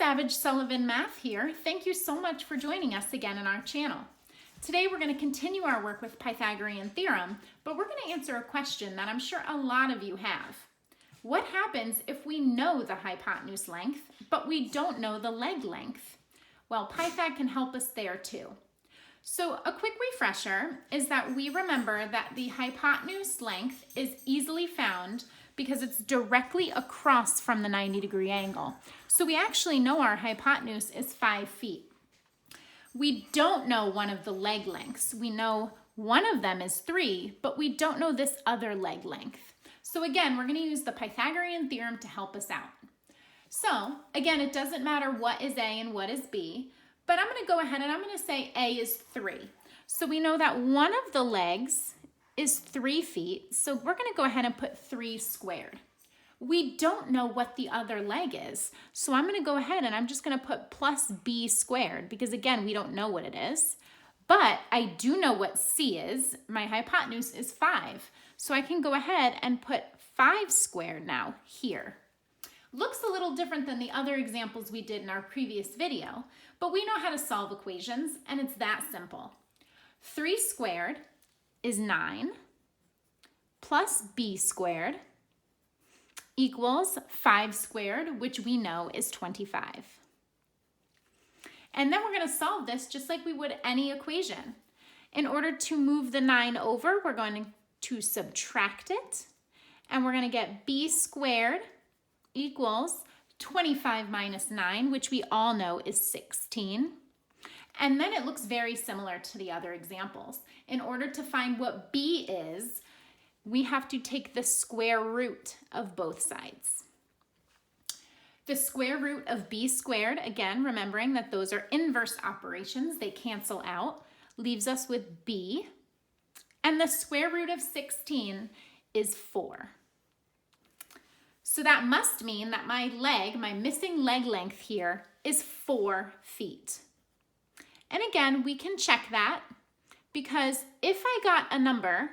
Savage Sullivan Math here. Thank you so much for joining us again in our channel. Today we're going to continue our work with Pythagorean Theorem, but we're going to answer a question that I'm sure a lot of you have. What happens if we know the hypotenuse length, but we don't know the leg length? Well, Pythag can help us there too. So a quick refresher is that we remember that the hypotenuse length is easily found because it's directly across from the 90-degree angle. So we actually know our hypotenuse is 5 feet. We don't know one of the leg lengths. We know one of them is 3, but we don't know this other leg length. So again, we're going to use the Pythagorean theorem to help us out. So again, it doesn't matter what is A and what is B, but I'm going to go ahead and I'm going to say A is 3. So we know that one of the legs is 3 feet, so we're going to go ahead and put 3 squared. We don't know what the other leg is, so I'm going to go ahead and I'm just going to put plus b squared because again, we don't know what it is, but I do know what c is. My hypotenuse is 5, so I can go ahead and put 5 squared now here. Looks a little different than the other examples we did in our previous video, but we know how to solve equations and it's that simple. 3 squared is 9 plus b squared equals 5 squared, which we know is 25. And then we're going to solve this just like we would any equation. In order to move the 9 over, we're going to subtract it, and we're going to get b squared equals 25 minus 9, which we all know is 16. And then it looks very similar to the other examples. In order to find what b is, we have to take the square root of both sides. The square root of b squared, again, remembering that those are inverse operations, they cancel out, leaves us with b. And the square root of 16 is 4. So that must mean that my missing leg length here is 4 feet. And again, we can check that because if I got a number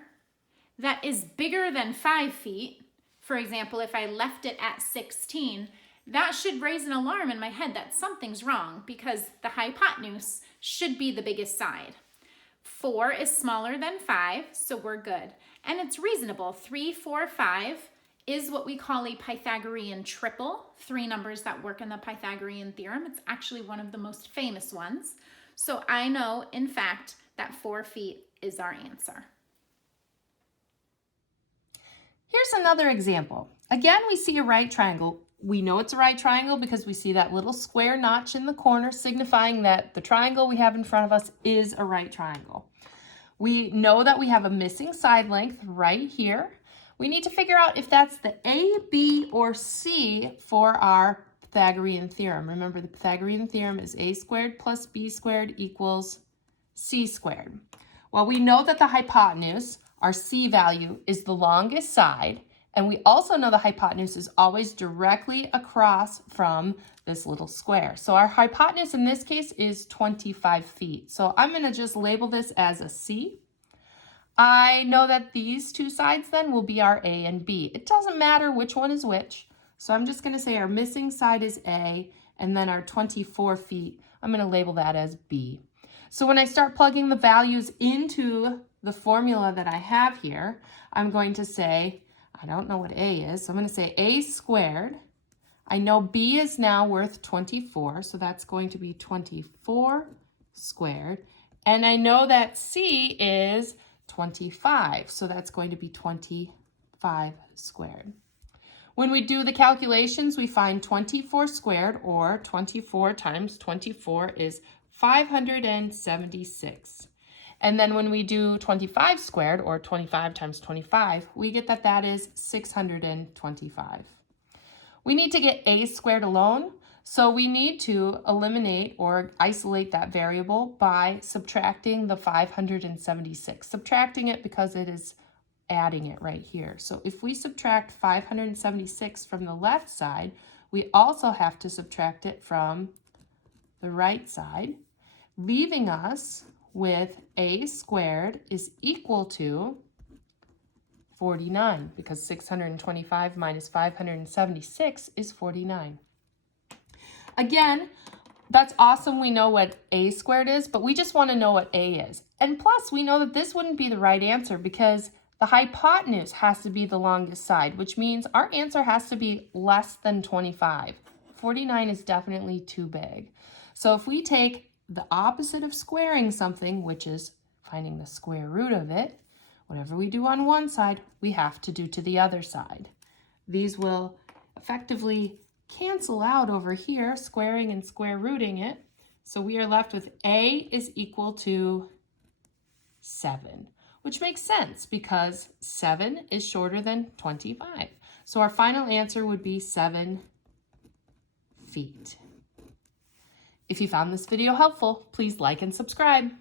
that is bigger than 5 feet, for example, if I left it at 16, that should raise an alarm in my head that something's wrong because the hypotenuse should be the biggest side. 4 is smaller than 5, so we're good. And it's reasonable. 3, 4, 5 is what we call a Pythagorean triple, 3 numbers that work in the Pythagorean theorem. It's actually one of the most famous ones. So I know, in fact, that 4 feet is our answer. Here's another example. Again, we see a right triangle. We know it's a right triangle because we see that little square notch in the corner signifying that the triangle we have in front of us is a right triangle. We know that we have a missing side length right here. We need to figure out if that's the A, B, or C for our Pythagorean theorem. Remember, the Pythagorean theorem is a squared plus b squared equals c squared. Well, we know that the hypotenuse, our c value, is the longest side, and we also know the hypotenuse is always directly across from this little square. So our hypotenuse in this case is 25 feet. So I'm going to just label this as a c. I know that these two sides then will be our a and b. It doesn't matter which one is which. So I'm just going to say our missing side is A, and then our 24 feet, I'm going to label that as B. So when I start plugging the values into the formula that I have here, I'm going to say, I don't know what A is, so I'm going to say A squared. I know B is now worth 24, so that's going to be 24 squared. And I know that C is 25, so that's going to be 25 squared. When we do the calculations, we find 24 squared, or 24 times 24 is 576. And then when we do 25 squared, or 25 times 25, we get that that is 625. We need to get a squared alone, so we need to eliminate or isolate that variable by subtracting the 576. Subtracting it because it is adding it right here. So if we subtract 576 from the left side, we also have to subtract it from the right side, leaving us with a squared is equal to 49, because 625 minus 576 is 49. Again, that's awesome. We know what a squared is, but we just want to know what a is. And plus, we know that this wouldn't be the right answer because the hypotenuse has to be the longest side, which means our answer has to be less than 25. 49 is definitely too big. So if we take the opposite of squaring something, which is finding the square root of it, whatever we do on one side, we have to do to the other side. These will effectively cancel out over here, squaring and square rooting it. So we are left with a is equal to 7, which makes sense because 7 is shorter than 25. So our final answer would be 7 feet. If you found this video helpful, please like and subscribe.